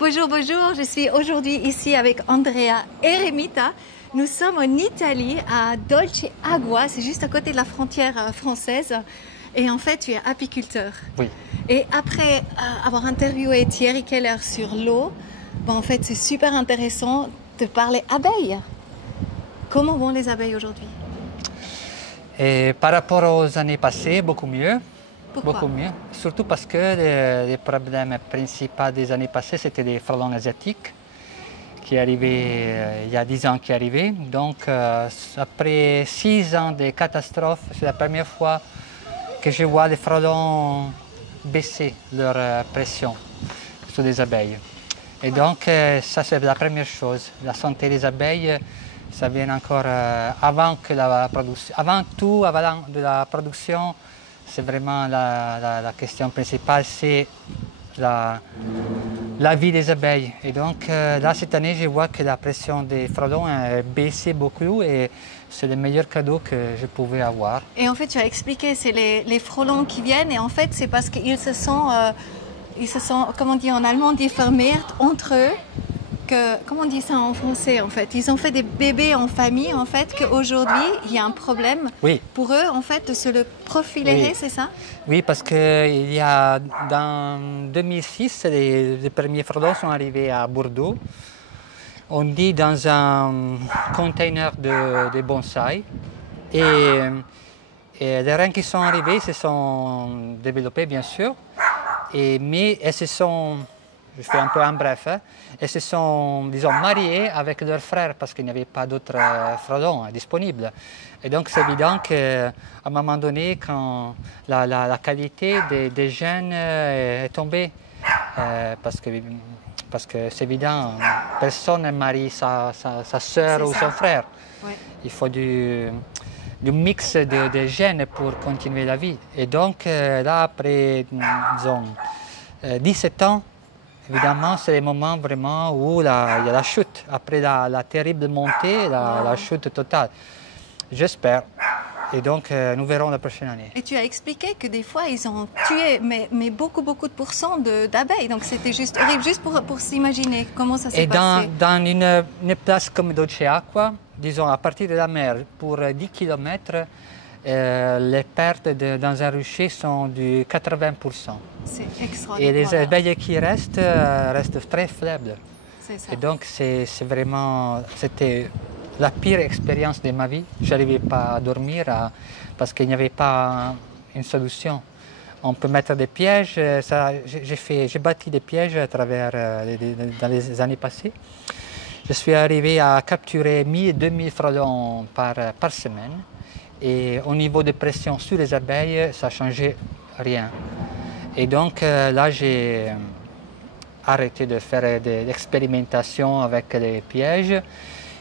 Bonjour, bonjour. Je suis aujourd'hui ici avec Andrea et Remita. Nous sommes en Italie, à Dolce Agua. C'est juste à côté de la frontière française. Et en fait, tu es apiculteur. Oui. Et après avoir interviewé Thierry Keller sur l'eau, en fait, c'est super intéressant de parler abeilles. Comment vont les abeilles aujourd'hui? Et par rapport aux années passées, beaucoup mieux. Pourquoi? Beaucoup mieux. Surtout parce que les problèmes principaux des années passées, c'était les frelons asiatiques qui arrivaient il y a 10 ans qui arrivaient. Donc après 6 ans de catastrophes, c'est la première fois que je vois les frelons baisser leur pression sur les abeilles. Et donc ça c'est la première chose. La santé des abeilles, ça vient encore avant que la production. Avant tout, avant de la production, c'est vraiment la question principale, c'est la vie des abeilles. Et donc là, cette année, je vois que la pression des frelons a baissé beaucoup et c'est le meilleur cadeau que je pouvais avoir. Et en fait, tu as expliqué, c'est les frelons qui viennent et en fait, c'est parce qu'ils se sont, comment on dit en allemand, diffamés entre eux. Comment on dit ça en français en fait? Ils ont fait des bébés en famille en fait, qu'aujourd'hui il y a un problème pour eux en fait de se le profiler, c'est ça? Oui, parce qu'il y a dans 2006, les premiers frelons sont arrivés à Bordeaux. On dit dans un container de bonsaï. Et les reines qui sont arrivées se sont développées bien sûr, mais elles se sont... Je fais un peu en bref. Elles se sont, disons, mariées avec leurs frères parce qu'il n'y avait pas d'autres frelons disponibles. Et donc, c'est évident qu'à un moment donné, quand la qualité des gènes est tombée, parce que c'est évident, personne ne marie sa sœur ou son frère. Ouais. Il faut du mix de gènes pour continuer la vie. Et donc, là, après, disons, 17 ans, évidemment, c'est le moment vraiment où il y a la chute. Après la terrible montée, la chute totale. J'espère. Et donc, nous verrons la prochaine année. Et tu as expliqué que des fois, ils ont tué mais beaucoup de pourcents d'abeilles. Donc, c'était juste horrible, juste pour s'imaginer comment ça s'est passé. Et dans une place comme Dolce Acqua, disons à partir de la mer, pour 10 km, les pertes dans un rucher sont de 80%. C'est extraordinaire. Et les abeilles qui restent très faibles. C'est ça. Et donc c'était la pire expérience de ma vie. Je n'arrivais pas à dormir parce qu'il n'y avait pas une solution. On peut mettre des pièges. J'ai bâti des pièges à travers dans les années passées. Je suis arrivé à capturer 1000-2000 frelons par semaine. Et au niveau de pression sur les abeilles, ça ne changeait rien. Et donc là, j'ai arrêté de faire des expérimentations avec les pièges.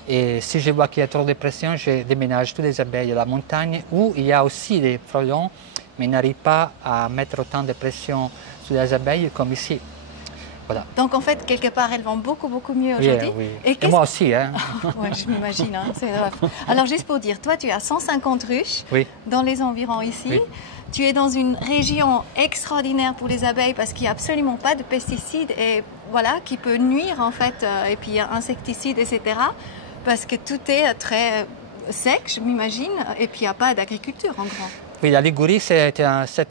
Et si je vois qu'il y a trop de pression, je déménage toutes les abeilles à la montagne où il y a aussi des frelons, mais ils n'arrivent pas à mettre autant de pression sur les abeilles comme ici. Voilà. Donc en fait, quelque part, elles vont beaucoup mieux aujourd'hui. Oui. Et moi aussi. Hein. Ouais, je m'imagine, hein, c'est grave. Alors juste pour dire, toi tu as 150 ruches dans les environs ici. Oui. Tu es dans une région extraordinaire pour les abeilles parce qu'il n'y a absolument pas de pesticides et voilà, qui peut nuire en fait, et puis insecticides, etc. Parce que tout est très sec, je m'imagine, et puis il n'y a pas d'agriculture en gros. Oui, la Ligurie, c'est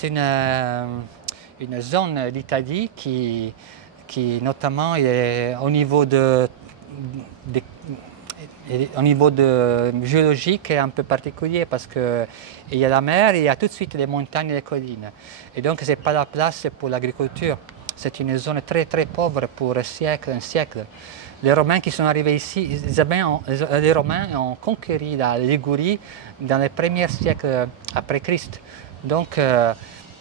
une zone d'Italie qui notamment est au niveau géologique est un peu particulier parce qu'il y a la mer et il y a tout de suite les montagnes et les collines. Et donc, ce n'est pas la place pour l'agriculture. C'est une zone très pauvre pour un siècle. Les Romains qui sont arrivés ici, les Romains ont conquis la Ligurie dans les premiers siècles après Christ. Donc,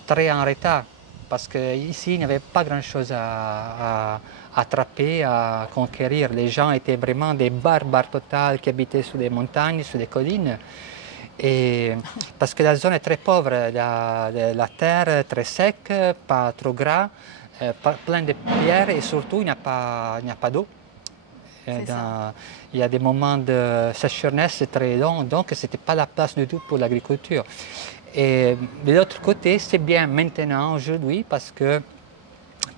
très en retard. Parce qu'ici, il n'y avait pas grand-chose à attraper, à conquérir. Les gens étaient vraiment des barbares totaux qui habitaient sur les montagnes, sur les collines. Et parce que la zone est très pauvre, la terre très sec, pas trop gras, plein de pierres et surtout il n'y a pas d'eau. Il y a des moments de sécheresse très longs, donc ce n'était pas la place du tout pour l'agriculture. Et de l'autre côté, c'est bien maintenant, aujourd'hui, parce que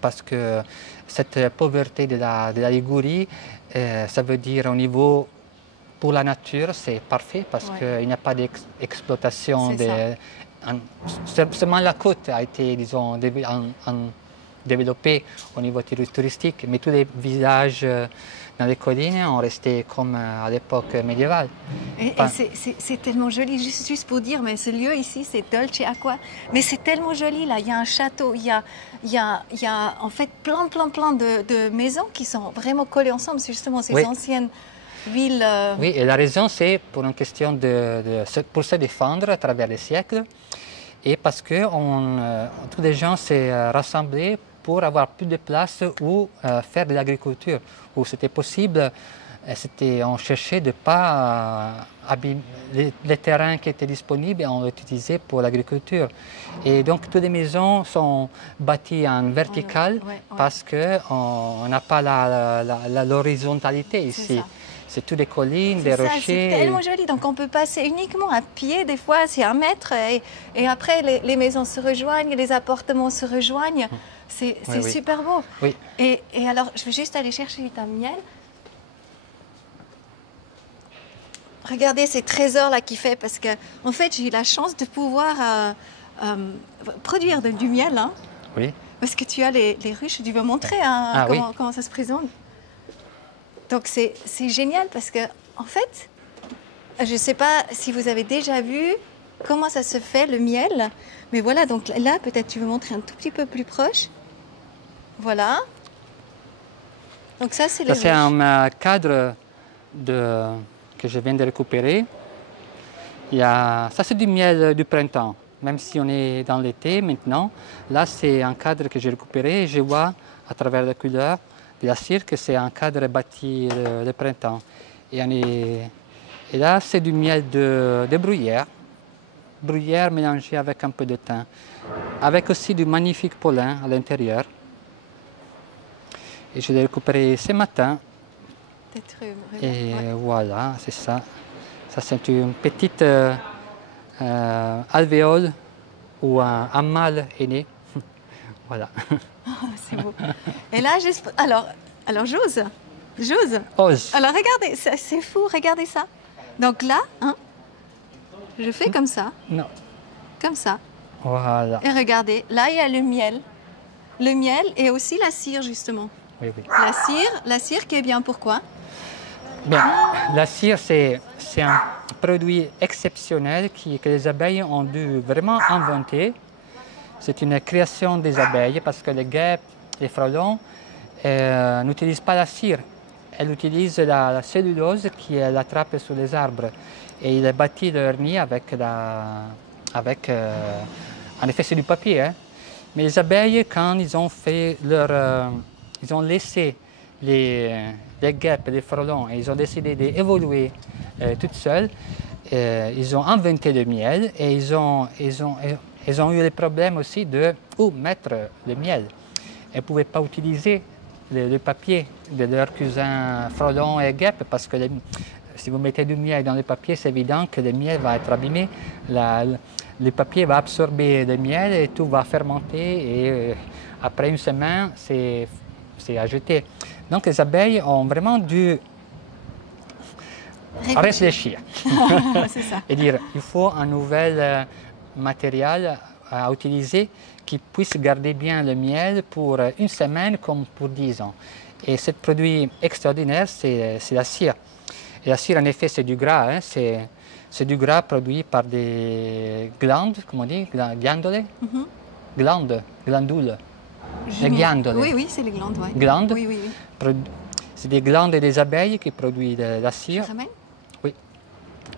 parce que cette pauvreté de la Ligurie, ça veut dire au niveau pour la nature, c'est parfait parce qu'il n'y a pas d'exploitation. Seulement la côte a été, disons, développée au niveau touristique, mais tous les villages dans les collines ont resté comme à l'époque médiévale. Et c'est tellement joli, juste pour dire, mais ce lieu ici, c'est Dolce Acqua, mais c'est tellement joli là, il y a un château, il y a en fait plein de maisons qui sont vraiment collées ensemble, c'est justement ces anciennes villes. Oui, et la raison c'est pour une question pour se défendre à travers les siècles et parce que tous les gens s'est rassemblés pour avoir plus de place où faire de l'agriculture, où c'était possible. On cherchait de ne pas abîmer les terrains qui étaient disponibles et on les utilisait pour l'agriculture. Et donc toutes les maisons sont bâties en vertical parce qu'on n'a pas l'horizontalité ici. C'est toutes des collines, des rochers. C'est tellement joli. Donc on peut passer uniquement à pied, des fois c'est 1 mètre et après les maisons se rejoignent, les appartements se rejoignent. C'est super beau. Oui. Et alors je vais juste aller chercher du miel. Regardez ces trésors là qu'il fait parce que en fait j'ai eu la chance de pouvoir produire du miel. Hein, oui. Parce que tu as les ruches, tu veux montrer comment ça se présente. Donc c'est génial parce que en fait, je ne sais pas si vous avez déjà vu comment ça se fait le miel, mais voilà, donc là peut-être tu veux montrer un tout petit peu plus proche. Voilà. Donc ça c'est les ruches. C'est un cadre que je viens de récupérer. Ça c'est du miel du printemps, même si on est dans l'été maintenant. Là c'est un cadre que j'ai récupéré et je vois à travers la couleur de la cire que c'est un cadre bâti le printemps. Et là c'est du miel de bruyère mélangé avec un peu de thym, avec aussi du magnifique pollen à l'intérieur. Et je l'ai récupéré ce matin. Et voilà, c'est ça. Ça, c'est une petite alvéole où un mâle est né. Voilà. Oh, c'est beau. Et là, alors j'ose. Ose. Alors regardez, c'est fou, regardez ça. Donc là, hein, je fais comme ça. Non. Comme ça. Voilà. Et regardez, là il y a le miel. Le miel et aussi la cire justement. Oui, oui. La cire qui est bien, pourquoi? Bien, la cire, c'est un produit exceptionnel que les abeilles ont dû vraiment inventer. C'est une création des abeilles parce que les guêpes, les frelons n'utilisent pas la cire. Elles utilisent la cellulose qu'elles attrapent sur les arbres. Et ils bâtissent leur nid avec en effet, c'est du papier. Hein. Mais les abeilles, quand ils ont fait ils ont laissé les guêpes et les frelons et ils ont décidé d'évoluer toutes seules, ils ont inventé le miel et ils ont eu le problème aussi de où mettre le miel. Elles ne pouvaient pas utiliser le papier de leurs cousins frelons et guêpes parce que si vous mettez du miel dans le papier, c'est évident que le miel va être abîmé. Le papier va absorber le miel et tout va fermenter et après une semaine, c'est à jeter. Donc les abeilles ont vraiment dû réfléchir et dire il faut un nouvel matériel à utiliser qui puisse garder bien le miel pour une semaine comme pour 10 ans. Et ce produit extraordinaire, c'est la cire. Et la cire, en effet, c'est du gras. Hein, c'est du gras produit par des glandes, comment on dit, glandole, glandules. Les glandules. Oui, c'est les glandes. Ouais. Glandes. Oui. C'est des glandes des abeilles qui produisent de la cire. Oui.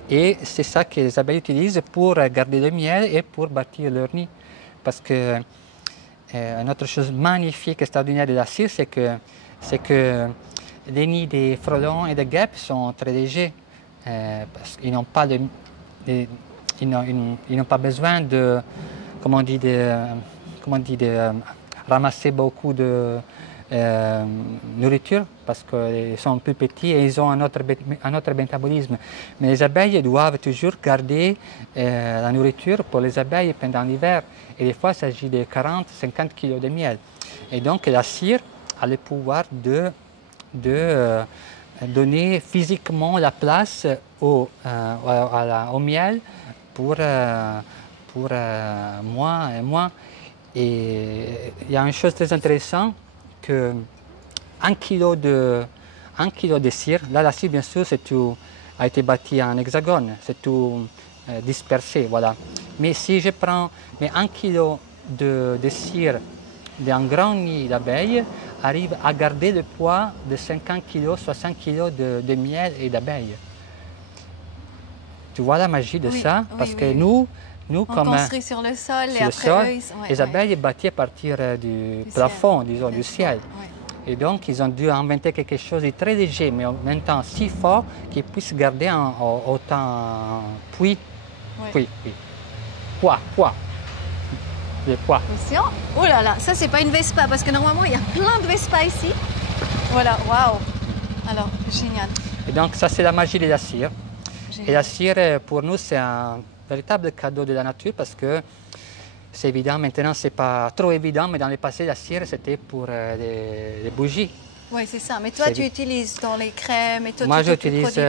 Et c'est ça que les abeilles utilisent pour garder le miel et pour bâtir leur nid. Parce que une autre chose magnifique, extraordinaire de la cire, c'est que les nids des frelons et des guêpes sont très légers. Parce qu'ils n'ont pas besoin de, de ramasser beaucoup de nourriture parce qu'ils sont plus petits et ils ont un autre métabolisme. Mais les abeilles doivent toujours garder la nourriture pour les abeilles pendant l'hiver. Et des fois, il s'agit de 40-50 kg de miel. Et donc la cire a le pouvoir de donner physiquement la place au miel pour moi et moi. Et il y a une chose très intéressante que 1 kilo de cire, là la cire bien sûr a été bâtie en hexagone, c'est tout dispersé, voilà. Mais si je prends 1 kilo de cire d'un grand nid d'abeilles, arrive à garder le poids de 50 kg, 60 kg de miel et d'abeilles. Tu vois la magie de ça? Parce que nous on construit sur le sol et après les abeilles bâties à partir du plafond, disons, du ciel. Et donc, ils ont dû inventer quelque chose de très léger, mais en même temps si fort qu'ils puissent garder autant poids. Le poids. Attention. Oh là là, ça c'est pas une Vespa parce que normalement il y a plein de Vespa ici. Voilà, waouh. Alors, génial. Et donc ça c'est la magie de la cire. Génial. Et la cire pour nous c'est un véritable cadeau de la nature parce que c'est évident, maintenant c'est pas trop évident, mais dans le passé la cire c'était pour les bougies. Oui, c'est ça. Mais toi, tu utilises dans les crèmes et tout. Moi, j'utilise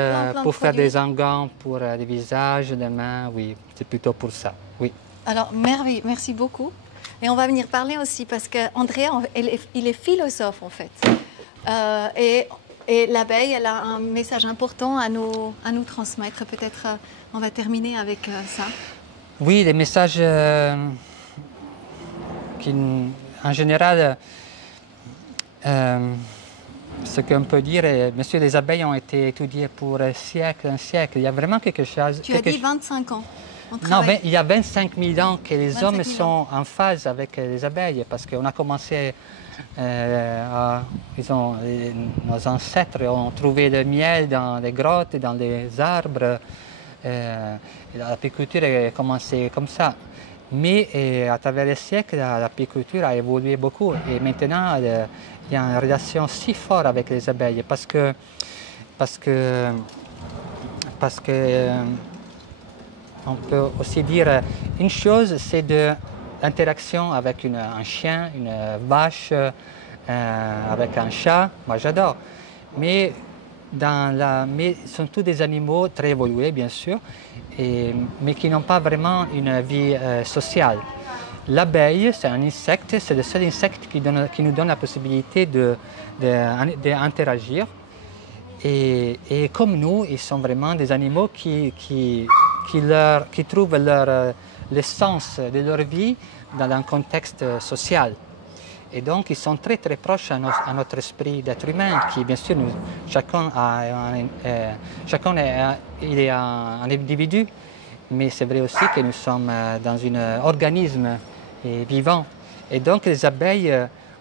pour faire des engants, pour les visages, les mains, oui, c'est plutôt pour ça, oui. Alors, merveilleux, merci beaucoup. Et on va venir parler aussi parce qu'Andrea, il est philosophe en fait. Et l'abeille, elle a un message important à nous transmettre. Peut-être on va terminer avec ça. Oui, les messages qui, en général, ce qu'on peut dire, bien sûr, les abeilles ont été étudiées pour un siècle. Il y a vraiment quelque chose... Tu as dit 25 ans. Non, il y a 25 000 ans que les hommes sont en phase avec les abeilles parce qu'on a commencé, nos ancêtres ont trouvé le miel dans les grottes, dans les arbres. L'apiculture a commencé comme ça. Mais à travers les siècles, l'apiculture a évolué beaucoup et maintenant il y a une relation si forte avec les abeilles parce que on peut aussi dire une chose, c'est de l'interaction avec un chien, une vache, avec un chat. Moi, j'adore. Mais ce sont tous des animaux très évolués, bien sûr, mais qui n'ont pas vraiment une vie sociale. L'abeille, c'est un insecte, c'est le seul insecte qui nous donne la possibilité d'interagir. Et comme nous, ils sont vraiment des animaux qui trouvent l'essence de leur vie dans un contexte social. Et donc, ils sont très très proches à notre esprit d'être humain, qui bien sûr, chacun est un individu, mais c'est vrai aussi que nous sommes dans un organisme vivant. Et donc, les abeilles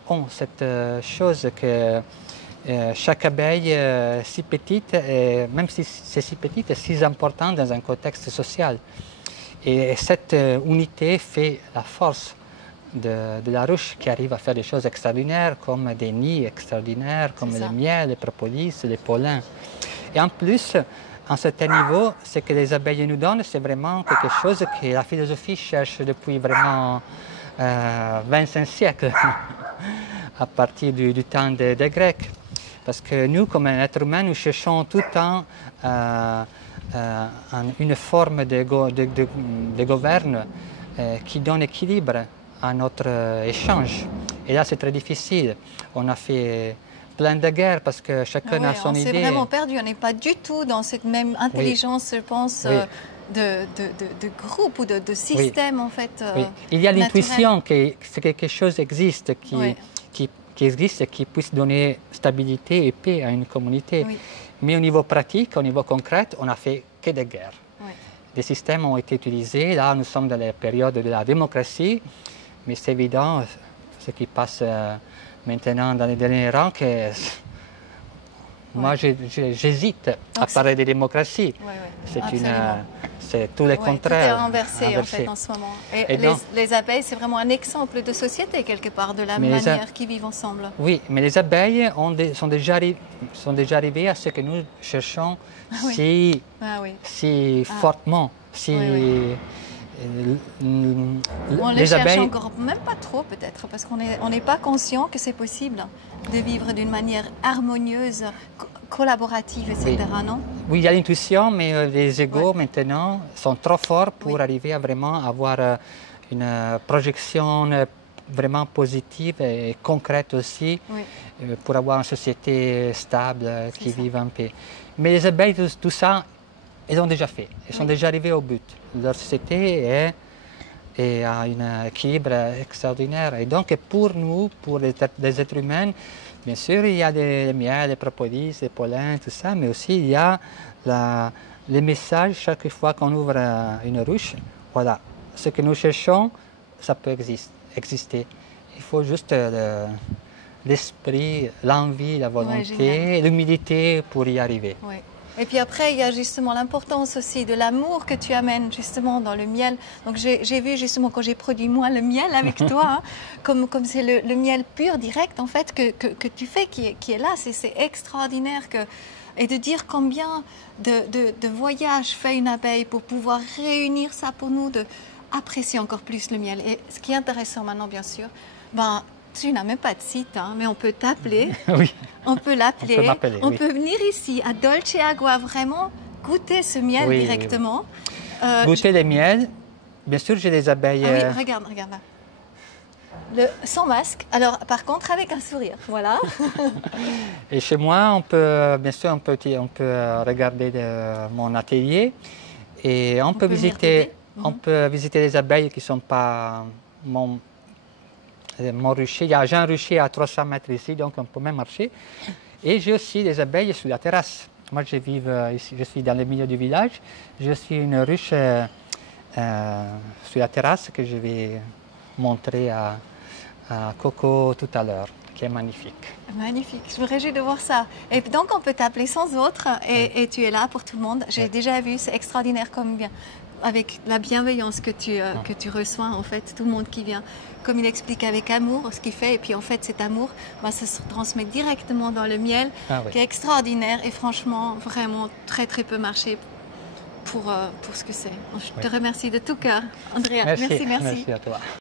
ont cette chose que chaque abeille si petite, même si c'est si petite, est si importante dans un contexte social. Et cette unité fait la force de la ruche qui arrive à faire des choses extraordinaires, comme des nids extraordinaires, comme le miel, le propolis, les pollens. Et en plus, à un certain niveau, ce que les abeilles nous donnent, c'est vraiment quelque chose que la philosophie cherche depuis vraiment 25 siècles, à partir du temps des Grecs. Parce que nous, comme êtres humains, nous cherchons tout le temps une forme de gouverne qui donne équilibre à notre échange. Et là, c'est très difficile. On a fait plein de guerres parce que chacun a son idée. On s'est vraiment perdu. On n'est pas du tout dans cette même intelligence, je pense, de groupe ou de système, en fait. Oui. Il y a l'intuition que quelque chose existe qui existe et qui puisse donner stabilité et paix à une communauté. Oui. Mais au niveau pratique, au niveau concret, on n'a fait que des guerres. Oui. Des systèmes ont été utilisés. Là, nous sommes dans la période de la démocratie, mais c'est évident, ce qui passe maintenant dans les derniers rangs, que moi, j'hésite à parler de démocratie. C'est tout le contraire. Tout est renversé en fait en ce moment. Et les abeilles, c'est vraiment un exemple de société quelque part, de la manière qu'ils vivent ensemble. Oui, mais les abeilles sont déjà arrivées à ce que nous cherchons si fortement. On les cherche abeilles... encore même pas trop peut-être, parce qu'on n'est pas conscient que c'est possible de vivre d'une manière harmonieuse, collaborative, etc. Oui. Non? Oui, il y a l'intuition, mais les égos maintenant sont trop forts pour arriver à vraiment avoir une projection vraiment positive et concrète aussi, pour avoir une société stable qui vive en paix. Mais les abeilles, tout ça, elles ont déjà fait. Elles sont déjà arrivées au but. Leur société est à un équilibre extraordinaire. Et donc, pour nous, pour les êtres humains, bien sûr, il y a des miels, des propolis, des pollens, tout ça, mais aussi il y a les messages chaque fois qu'on ouvre une ruche. Voilà, ce que nous cherchons, ça peut exister. Il faut juste l'esprit, l'envie, la volonté, l'humilité pour y arriver. Oui. Et puis après, il y a justement l'importance aussi de l'amour que tu amènes justement dans le miel. Donc j'ai vu justement quand j'ai produit moi le miel avec toi, hein, comme c'est le miel pur, direct en fait, que tu fais, qui est là, c'est extraordinaire. Et de dire combien de voyages fait une abeille pour pouvoir réunir ça pour nous, d'apprécier encore plus le miel. Et ce qui est intéressant maintenant, bien sûr, tu n'as même pas de site, hein, mais on peut t'appeler. Oui. On peut l'appeler. On peut venir ici, à Dolce Agua, vraiment goûter ce miel directement. Goûter le miel. Bien sûr, j'ai des abeilles... Ah oui, regarde là. Sans masque. Alors, par contre, avec un sourire. Voilà. Et chez moi, on peut, bien sûr, on peut regarder mon atelier et on peut visiter les abeilles qui ne sont pas mon rucher. J'ai un rucher à 300 mètres ici, donc on peut même marcher. Et j'ai aussi des abeilles sur la terrasse. Moi, je vis ici, je suis dans le milieu du village. Je suis une ruche sur la terrasse que je vais montrer à Coco tout à l'heure, qui est magnifique. Magnifique, je me réjouis de voir ça. Et donc, on peut t'appeler sans autre et tu es là pour tout le monde. J'ai déjà vu, c'est extraordinaire comme bien. Avec la bienveillance que tu reçois, en fait, tout le monde qui vient, comme il explique avec amour ce qu'il fait, et puis en fait cet amour, ça se transmet directement dans le miel, qui est extraordinaire et franchement, vraiment très très peu marché pour ce que c'est. Je te remercie de tout cœur, Andrea. Merci à toi.